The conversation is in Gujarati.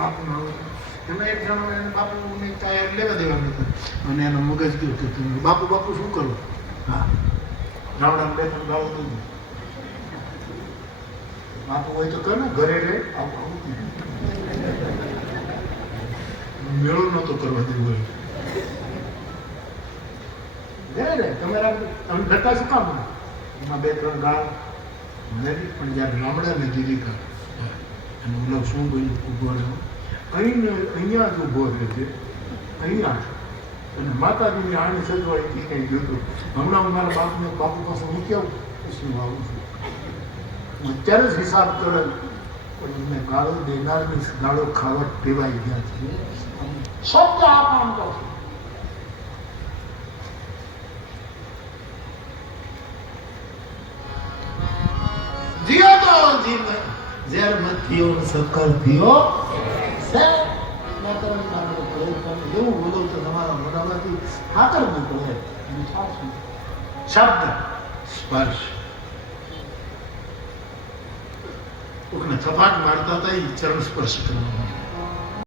બાપુનો એમાં એક જણો એને બાપુને કાંઈ લેવા દેવા નહોતા અને એનો મગજ ગયો કે બાપુ બાપુ શું કરું? હા, રાવણ બે ત્રણ ગાળો દઉં. બાપુ હોય તો કહે ને ઘરે રહે આવું મેળો નહોતો કરવા દેવો હોય. ઘરે રહે તમારા તમે ડરતા શું કામ? એમાં બે ત્રણ ગાળ નથી, પણ જ્યારે રામડાને દીધી કા અને ઓલો શું બોલ્યું ઉભો રહ્યો અહીંયા જ ઊભો રહે છે, અહીંયા જ. અને માતાજીની આણી સજવાળી કંઈ જોતું. હમણાં હું મારા બાપુ પાસે મૂકી આવું પછી હું આવું છું. અત્યારે જ હિસાબ કરે પણ એમને ગાળો દેનારની ગાળો ખાવા ટેવાઈ ગયા છે. શબ્દ આ કામ કરશે. જીઓ તો જીવ ઝેર મત થયો ને સત્કાર થયો. એવું બોલો તો તમારા મોઢામાંથી હાકર નીકળે. શબ્દ સ્પર્શ કોકને થપાટ મારતા હતા એ ચરણ સ્પર્શ કરવાનો.